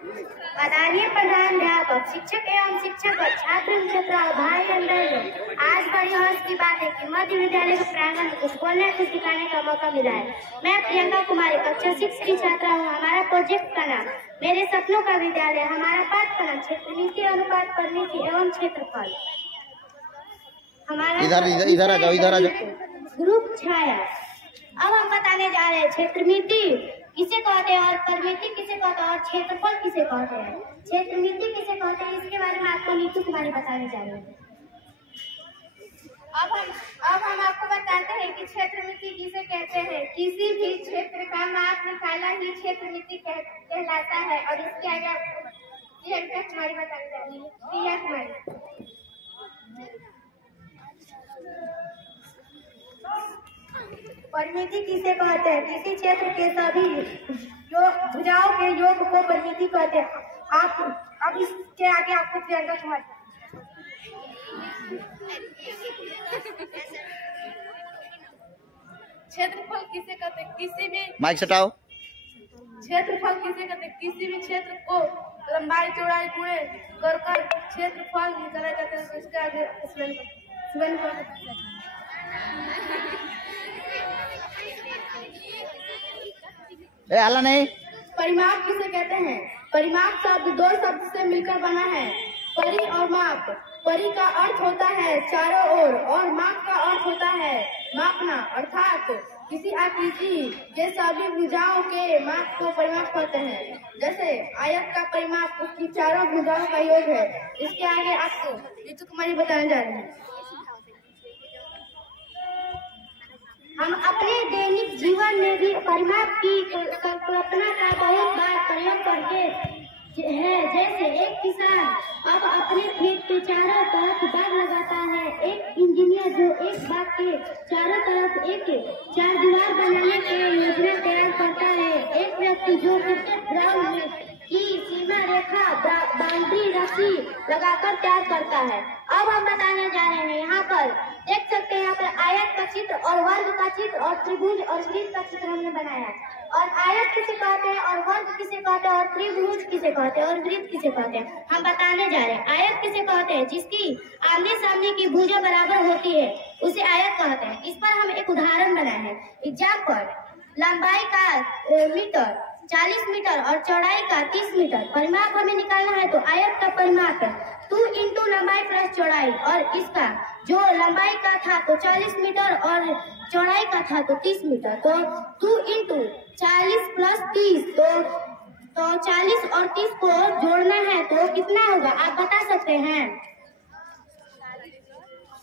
आदरणीय प्रधानाध्यापक, शिक्षक एवं शिक्षक, छात्र मित्र, भाई बहनों, आज बड़ी हर्ष की बात है कि मध्य विद्यालय के प्रांगण में कुछ बोलने कुछ दिखाने का मौका मिला है। मैं प्रियंका कुमारी कक्षा 6 की छात्रा हूँ। हमारा प्रोजेक्ट का नाम मेरे सपनों का विद्यालय, हमारा पाठ का नाम क्षेत्र नीति, अनुपात, परिमिति एवं क्षेत्रफल। हमारा इधर आ जाओ। ग्रुप छाया। अब हम बताने जा रहे हैं क्षेत्र नीति किसे कहते हैं और परिमिति किसे कहते हैं और क्षेत्रफल किसे कहते हैं। क्षेत्र नीति किसे कहते हैं इसके बारे में आपको नीतू कुमारी बताने जा रहे हैं। अब हम आपको बताते हैं कि क्षेत्र नीति किसे कहते हैं। किसी भी क्षेत्र का माप निकालना ही क्षेत्र नीति कहलाता है। और इसके आगे प्रियंका कुमारी बताने जा रही है। प्रिया कुमारी। परिमिति किसे कहते हैं। किसी क्षेत्र के सभी भुजाओं के योग को परिमिति कहते हैं। अब इसके आगे आपको प्रियंका कुमारी। क्षेत्रफल किसे कहते हैं। किसी भी माइक हटाओ। क्षेत्रफल किसे कहते हैं। किसी भी क्षेत्र को लंबाई चौड़ाई गुणे कर क्षेत्रफल निकाला जाता है। इसके आगे हल्ला नहीं। परिमाप किसे कहते हैं। परिमाप शब्द दो शब्द से मिलकर बना है, परि और माप। परि का अर्थ होता है चारों ओर और माप का अर्थ होता है मापना, अर्थात किसी आकृति के सभी भुजाओं के माप को परिमाप कहते हैं। जैसे आयत का परिमाप उसकी चारों भुजाओं का योग है। इसके आगे आपको नीतू कुमारी बताने जा रहे हैं। हम अपने दैनिक जीवन में भी परिमाप की कल्पना का बहुत बार प्रयोग करते हैं। जैसे एक किसान अब अपने खेत के चारों तरफ बाग लगाता है, एक इंजीनियर जो एक बाग के चारों तरफ एक चार दीवार बनाने की योजना तैयार करता है, एक व्यक्ति जो क्रिकेट ग्राउंड की सीमा रेखा बाउंड्री रस्सी लगाकर तैयार करता है। अब हम बताने जा रहे हैं। यहाँ पर देख सकते हैं, यहाँ पर आयत का चित्र और वर्ग का चित्र और त्रिभुज और वृत्त का चित्र हमने बनाया है। और आयत किसे कहते हैं और वर्ग किसे कहते हैं और त्रिभुज किसे कहते हैं और वृत्त किसे कहते हैं हम बताने जा रहे हैं। आयत किसे कहते हैं। जिसकी आमने सामने की भुजा बराबर होती है उसे आयत कहते हैं। इस पर हम एक उदाहरण बनाए हैं। एग्जाम्पल, लंबाई का मीटर 40 मीटर और चौड़ाई का 30 मीटर। परिमाप हमें निकालना है तो आयत का परिमाप 2 इंटू लंबाई प्लस चौड़ाई, और इसका जो लंबाई का था तो 40 मीटर और चौड़ाई का था तो 30 मीटर। तो 2 इंटू 40 प्लस 30 तो 40 और 30 को जोड़ना है तो कितना होगा आप बता सकते हैं।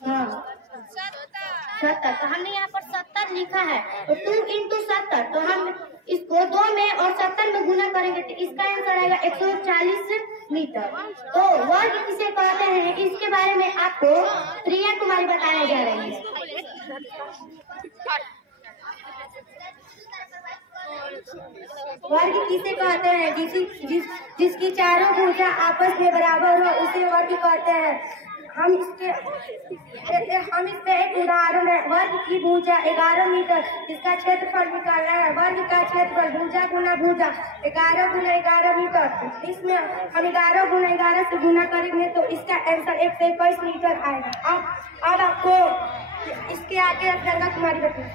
हाँ 70। तो हमने यहाँ पर 70 लिखा है। तो 2 इंटू 70 तो हम इसको 2 में और 70 में गुना करेंगे तो इसका आंसर आएगा 140 मीटर। तो वर्ग किसे कहते हैं इसके बारे में आपको प्रिया कुमारी बताने जा रही है। वर्ग किसे कहते हैं। जिसकी चारों भुजा आपस में बराबर हो उसे वर्ग कहते हैं। हम इसमें एक उदाहरण है। वर्ग की भुजा 11 मीटर, इसका क्षेत्रफल निकालना है। वर्ग का क्षेत्रफल भुजा गुना भुजा 11 गुना 11 मीटर। इसमें हम 11 गुना 11 से गुना करेंगे तो इसका आंसर 121 मीटर आएगा। अब आपको इसके आगे प्रियंका कुमारी बताएं।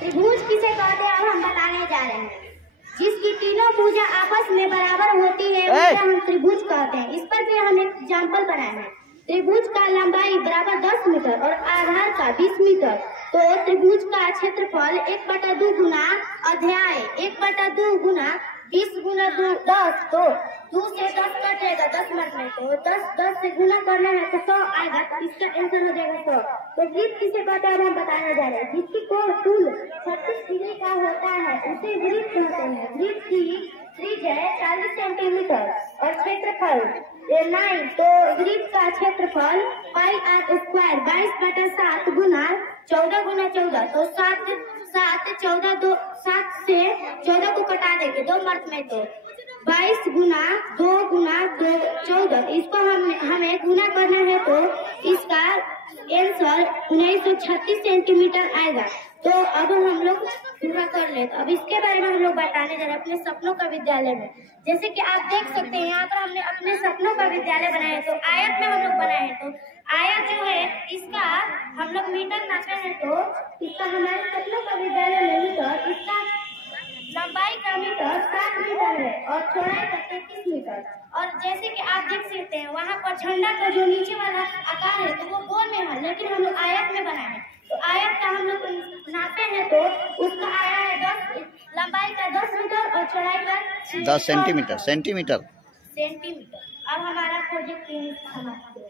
त्रिभुज किसे कहते हैं अब हम बताने जा रहे हैं। जिसकी तीनों भुजा आपस में बराबर होती है उसे हम त्रिभुज कहते हैं। इस पर भी हम एक एग्जाम्पल बनाए हैं। त्रिभुज का लंबाई बराबर 10 मीटर और आधार का 20 मीटर। तो त्रिभुज का क्षेत्रफल 1/2 गुना अध्याय 1/2 गुना 20 गुना 10। तो 2 से 10 कटेगा 10 मिनट में, तो 10 से गुना करना है तो 100 आएगा। तो इसका आंसर हो जाएगा 100। तो वृत्त किसे कहते हैं हम बताने जा रहे हैं। जिसकी कोण कुल 36 डिग्री का होता है उसे वृत्त कहते हैं। वृत्त की त्रिज्या 40 सेंटीमीटर और क्षेत्रफल 9। तो वृत्त का क्षेत्रफल पाई आर स्क्वायर 22/7 गुना 14 गुना 14। तो 7 से 14 को कटा देंगे 2 मर्द में, तो 22 गुना 2 गुना 2 14। इसको हमें गुना करना है तो इसका आंसर 1936 सेंटीमीटर आएगा। तो अब हम लोग पूरा कर ले। तो अब इसके बारे में हम लोग बताने जा रहे हैं अपने सपनों का विद्यालय में। जैसे कि आप देख सकते हैं यहाँ पर हमने अपने सपनों का विद्यालय बनाया है। तो आयत में हम लोग बनाए हैं। तो आयत जो है इसका हम लोग मीटर नापे हैं। तो इसका हमारे सपनों का विद्यालय में मीटर, इसका लंबाई का मीटर 7 मीटर है और चौड़ाई का 33 मीटर। और जैसे कि आप देख सकते हैं वहाँ पर झंडा का जो नीचे वाला आकार है तो वो गोल में है, लेकिन हम लोग आयत में बनाए हैं। तो आयत का हम लोग नापे हैं तो उसका आया है 10, लंबाई का 10 मीटर और चौड़ाई का 10 सेंटीमीटर। सेंटीमीटर। अब हमारा प्रोजेक्ट समाप्त हुआ।